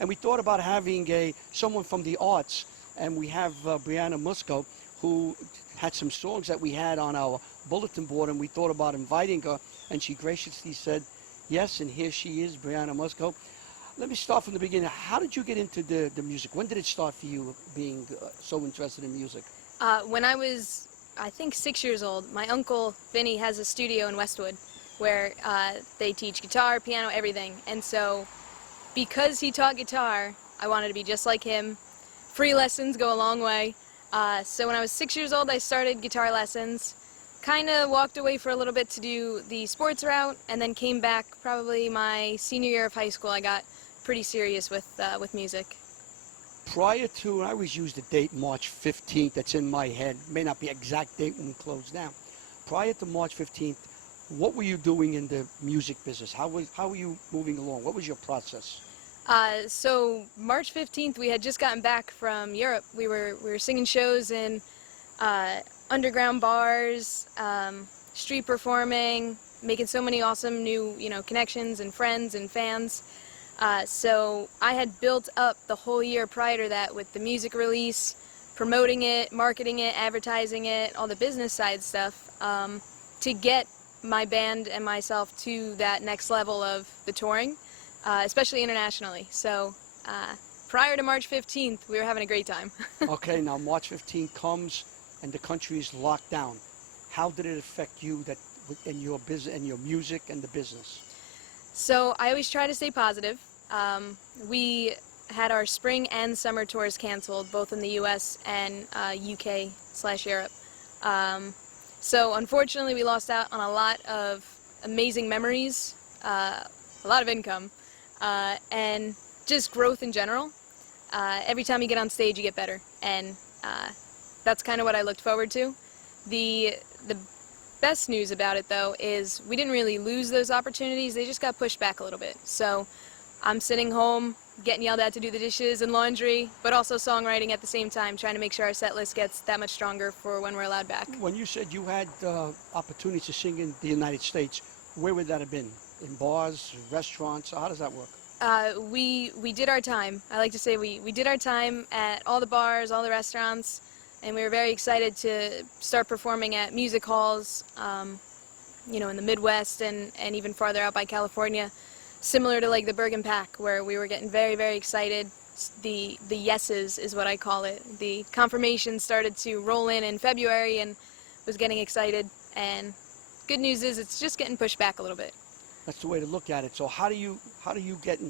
and we thought about having someone from the arts, and we have Brianna Musco, who had some songs that we had on our bulletin board, and we thought about inviting her, and she graciously said yes, and here she is, Brianna Musco. Let me start from the beginning. How did you get into the music? When did it start for you being so interested in music? When I was, I think, 6 years old, my uncle Vinny has a studio in Westwood where they teach guitar, piano, everything. And so because he taught guitar, I wanted to be just like him. Free lessons go a long way. So when I was 6 years old, I started guitar lessons. Kind of walked away for a little bit to do the sports route, and then came back probably my senior year of high school. I got pretty serious with music. Prior to, I always use the date March 15th, that's in my head, may not be exact date when we closed down. Prior to March 15th, what were you doing in the music business? How were you moving along? What was your process? So March 15th, we had just gotten back from Europe. We were singing shows in underground bars, street performing, making so many awesome new connections and friends and fans. So I had built up the whole year prior to that with the music release, promoting it, marketing it, advertising it, all the business side stuff, to get my band and myself to that next level of the touring, especially internationally. So prior to March 15th, we were having a great time. Okay, now March 15th comes and the country is locked down. How did it affect you in your business, in your music and the business? So I always try to stay positive. We had our spring and summer tours canceled, both in the US and UK/Europe. So unfortunately we lost out on a lot of amazing memories, a lot of income, and just growth in general. Every time you get on stage you get better, and that's kind of what I looked forward to. The best news about it, though, is we didn't really lose those opportunities. They just got pushed back a little bit. So I'm sitting home getting yelled at to do the dishes and laundry, but also songwriting at the same time, trying to make sure our set list gets that much stronger for when we're allowed back. When you said you had opportunities to sing in the United States, where would that have been? In bars, restaurants? How does that work? We did our time. I like to say we did our time at all the bars, all the restaurants, and we were very excited to start performing at music halls, in the Midwest and even farther out by California, similar to like the Bergen Pack, where we were getting very, very excited. The yeses is what I call it. The confirmation started to roll in February, and was getting excited. And good news is it's just getting pushed back a little bit. That's the way to look at it. So how do you get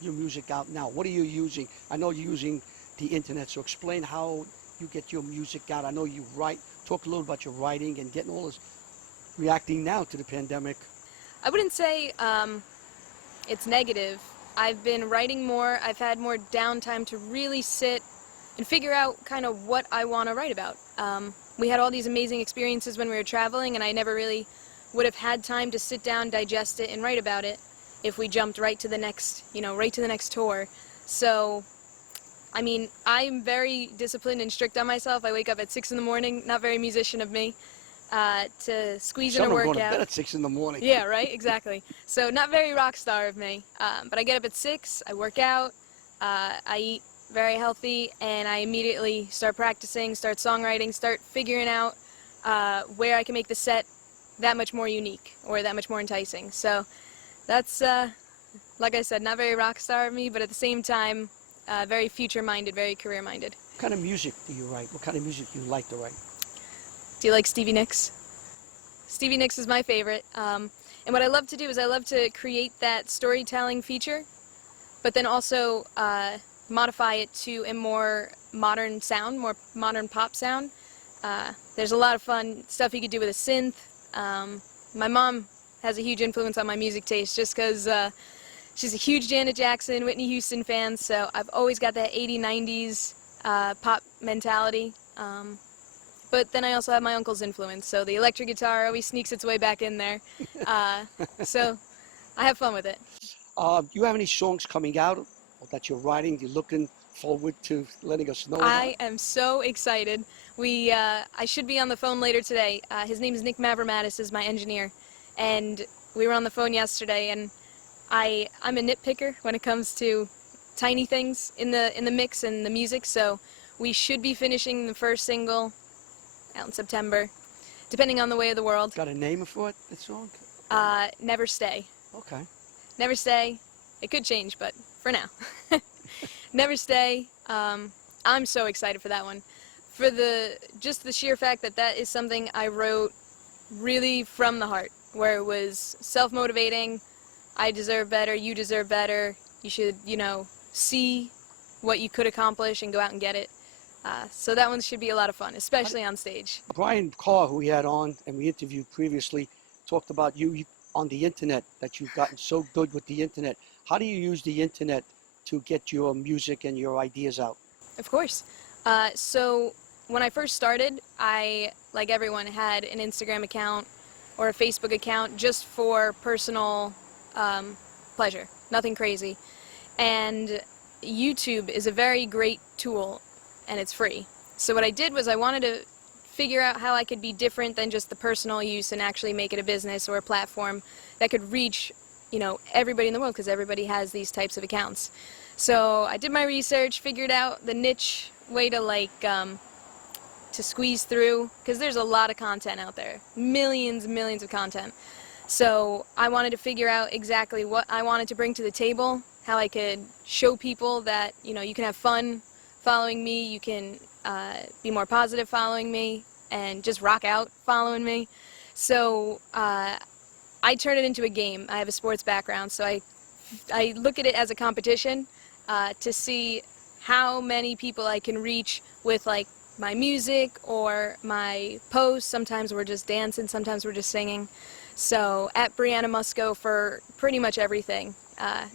your music out now? What are you using? I know you're using the internet, so explain how you get your music out. I know you write. Talk a little about your writing and getting all this, reacting now to the pandemic. I wouldn't say it's negative. I've been writing more. I've had more downtime to really sit and figure out kind of what I want to write about. We had all these amazing experiences when we were traveling, and I never really would have had time to sit down, digest it, and write about it if we jumped right to the next, right to the next tour. So, I mean, I'm very disciplined and strict on myself. I wake up at 6 in the morning, not very musician of me, to squeeze in a workout. Some are going to bed at 6 in the morning. Yeah, right, exactly. So not very rock star of me, but I get up at 6, I work out, I eat very healthy, and I immediately start practicing, start songwriting, start figuring out where I can make the set that much more unique or that much more enticing. So that's, like I said, not very rock star of me, but at the same time, very future-minded, very career-minded. What kind of music do you write? What kind of music do you like to write? Do you like Stevie Nicks? Stevie Nicks is my favorite. And what I love to do is I love to create that storytelling feature, but then also modify it to a more modern sound, more modern pop sound. There's a lot of fun stuff you could do with a synth. My mom has a huge influence on my music taste just because she's a huge Janet Jackson, Whitney Houston fan, so I've always got that 80s, 90s pop mentality. But then I also have my uncle's influence, so the electric guitar always sneaks its way back in there. So I have fun with it. Do you have any songs coming out that you're writing, you're looking forward to letting us know about? I am so excited. I should be on the phone later today. His name is Nick Mavromatis, is my engineer, and we were on the phone yesterday, and I'm a nitpicker when it comes to tiny things in the mix and the music. So we should be finishing the first single out in September, depending on the way of the world. Got a name for it, the song? Never Stay. Okay. Never Stay. It could change, but for now. Never Stay. I'm so excited for that one. For just the sheer fact that that is something I wrote really from the heart, where it was self-motivating. I deserve better, you deserve better. You should, see what you could accomplish and go out and get it. So that one should be a lot of fun, especially on stage. Brian Carr, who we had on and we interviewed previously, talked about you on the internet, that you've gotten so good with the internet. How do you use the internet to get your music and your ideas out? Of course. So when I first started, I, like everyone, had an Instagram account or a Facebook account just for personal pleasure, nothing crazy. And YouTube is a very great tool, and it's free. So what I did was I wanted to figure out how I could be different than just the personal use and actually make it a business or a platform that could reach, everybody in the world, because everybody has these types of accounts. So I did my research, figured out the niche way to to squeeze through, because there's a lot of content out there, millions and millions of content. So I wanted to figure out exactly what I wanted to bring to the table, how I could show people that, you can have fun following me, you can be more positive following me, and just rock out following me. So I turn it into a game. I have a sports background, so I look at it as a competition to see how many people I can reach with my music or my posts. Sometimes we're just dancing, sometimes we're just singing. So at Brianna Musco for pretty much everything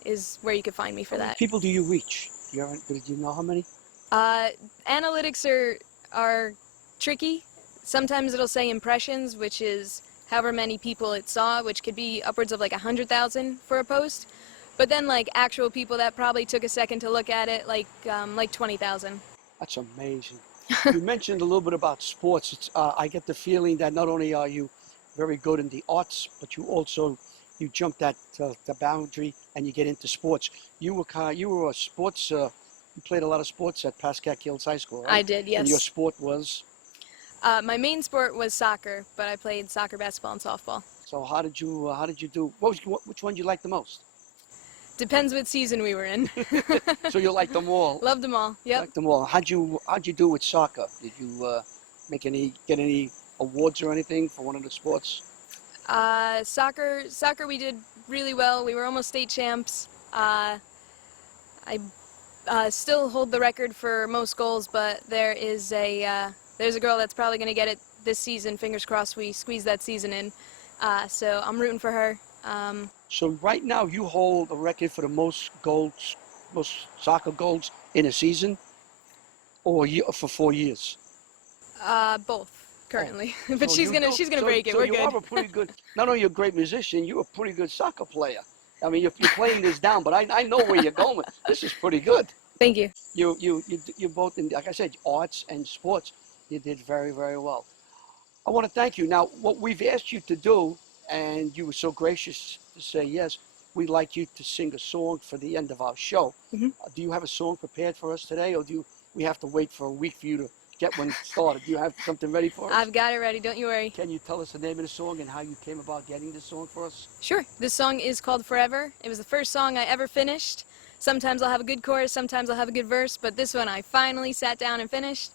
is where you can find me for that. How many people do you reach? Do you know how many? Analytics are tricky. Sometimes it'll say impressions, which is however many people it saw, which could be upwards of 100,000 for a post. But then actual people that probably took a second to look at it, like 20,000. That's amazing. You mentioned a little bit about sports. I get the feeling that not only are you very good in the arts, but you jump that the boundary and you get into sports. You were a sports. You played a lot of sports at Pascack Hills High School, right? I did, yes. And your sport was? My main sport was soccer, but I played soccer, basketball, and softball. So how did you do? Which one did you like the most? Depends what season we were in. So you liked them all? Loved them all. Yep. Liked them all. How'd you do with soccer? Did you get any awards or anything for one of the sports? Soccer we did really well. We were almost state champs. I still hold the record for most goals, but there's a girl that's probably going to get it this season. Fingers crossed we squeeze that season in. So I'm rooting for her. So right now you hold a record for the most soccer goals in a season, or for 4 years? Both currently, but So she's gonna break it. We're good. So you are a pretty good. Not only a great musician, you're a pretty good soccer player. I mean, you're playing this down, but I know where you're going. This is pretty good. Thank you. You both in, like I said, arts and sports. You did very, very well. I want to thank you. Now, what we've asked you to do, and you were so gracious to say yes, we'd like you to sing a song for the end of our show. Mm-hmm. Do you have a song prepared for us today, or we have to wait for a week for you to get one started? Do you have something ready for us? I've got it ready, don't you worry. Can you tell us the name of the song and how you came about getting this song for us? Sure. This song is called Forever. It was the first song I ever finished. Sometimes I'll have a good chorus, sometimes I'll have a good verse, but this one I finally sat down and finished.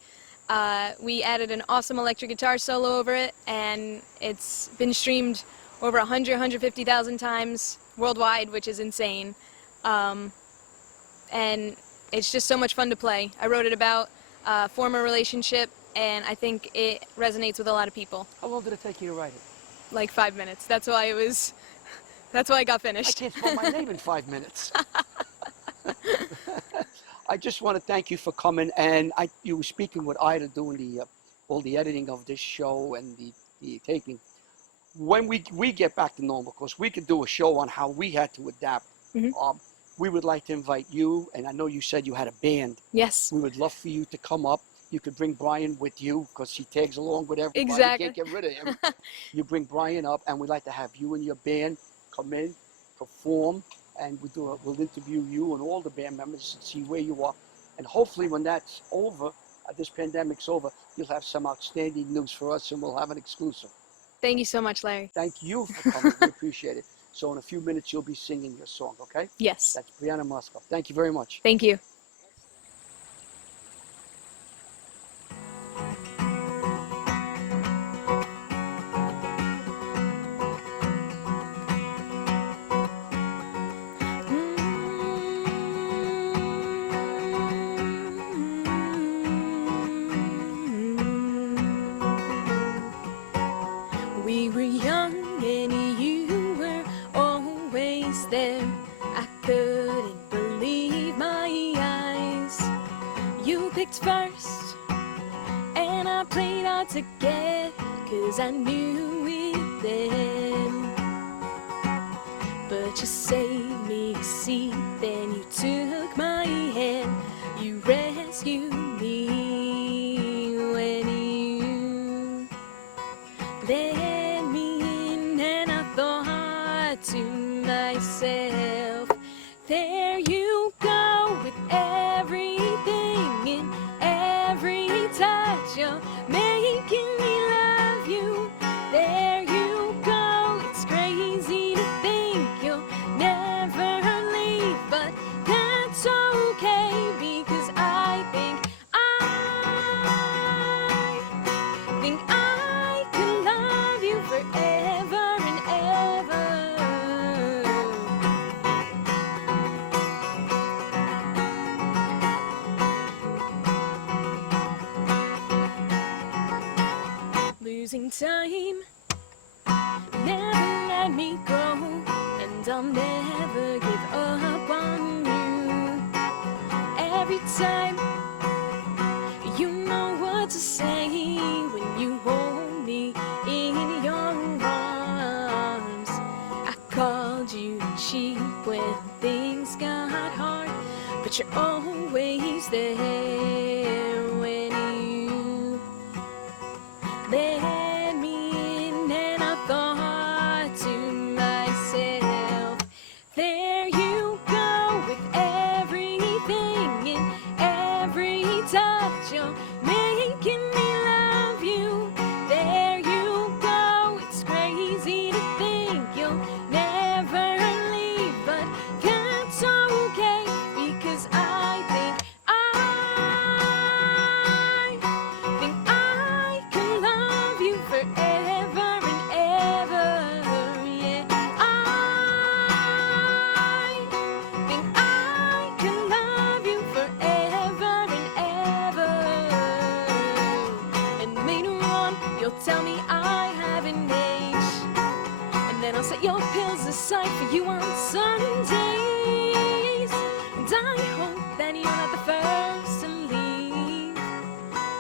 We added an awesome electric guitar solo over it, and it's been streamed over 150,000 times worldwide, which is insane. And it's just so much fun to play. I wrote it about a former relationship, and I think it resonates with a lot of people. How long did it take you to write it? Like 5 minutes. That's why I got finished. I can't spell my name in 5 minutes. I just want to thank you for coming, and you were speaking with Ida doing all the editing of this show and the taping. When we get back to normal, because we could do a show on how we had to adapt. Mm-hmm. We would like to invite you, and I know you said you had a band. Yes. We would love for you to come up. You could bring Brian with you, because he tags along with everybody. Exactly. You can't get rid of him. You bring Brian up, and we'd like to have you and your band come in, perform, and we'll interview you and all the band members and see where you are. And hopefully when that's over, this pandemic's over, you'll have some outstanding news for us and we'll have an exclusive. Thank you so much, Larry. Thank you for coming. We appreciate it. So in a few minutes, you'll be singing your song, okay? Yes. That's Brianna Musco. Thank you very much. Thank you. We were young and you were always there. I couldn't believe my eyes. You picked first and I played hard to get, 'cause I knew it then. But you saved me a seat, then you took my hand. You rescued me when you let me in, and I thought to myself, there you go with everything in every touch. You're making me love you. There you go. It's crazy to think you'll never leave, but that's okay, because I think I could love you forever and ever. Losing time never let me go, and I'll never give up on you. Every time you know what to say when you hold me in your arms. I called you cheap when things got hard, but you're always there when you let me in, and I thought to myself, there you go with everything in every touch. You're making me love you. There you go. It's crazy to think you'll never leave, but that's okay, because I think I can love you forever and ever. Yeah, I think I can love you forever and ever. And later on, you'll tell me I haven't aged, and then I'll set your pills aside for you on Sundays. And I hope that you're not the first to leave,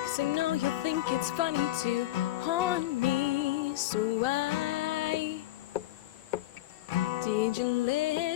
'cause I know you'll think it's funny to haunt me. So why did you let